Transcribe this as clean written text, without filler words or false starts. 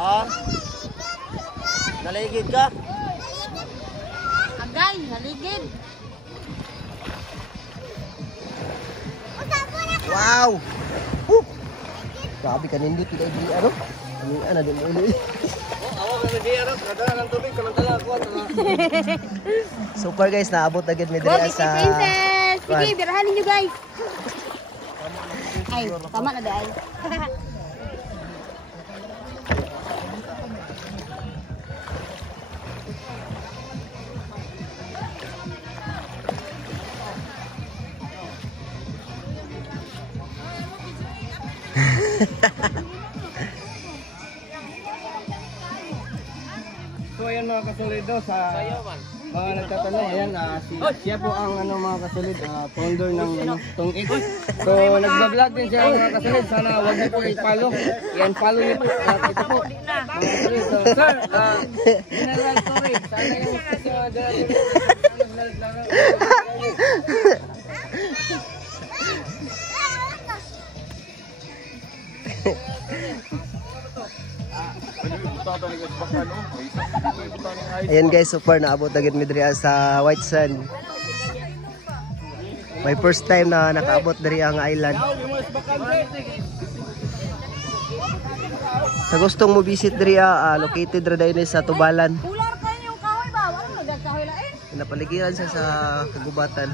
Ha? Naligid ka? Agay, naligid. Wow! Grabe ka nindot kita di ano? Ano din mo ulit. Super guys, naabot agad mi diri sa princess. Sige, birahanin niyo guys. Ay, tama na dai. So ayan mga kasulido sa mga nagtatanong, ayan siya po ang mga kasulid, founder ng Tong It. So nagba-vlog din siya mga kasulid, sana wag niyo po i-follow. Yan, follow niyo po. Ito po. Mga kasulid, so, sir, general story. Sana yung ayan guys, super naabot agad mi diri sa White Sand. My first time na nakaabot diri ang island. Sa gustong mo visit diri located ra din sa Tubalan. Kular kayo yung kahoy ba? Wala mo dagkahoy lain. Napaligiran siya sa kagubatan.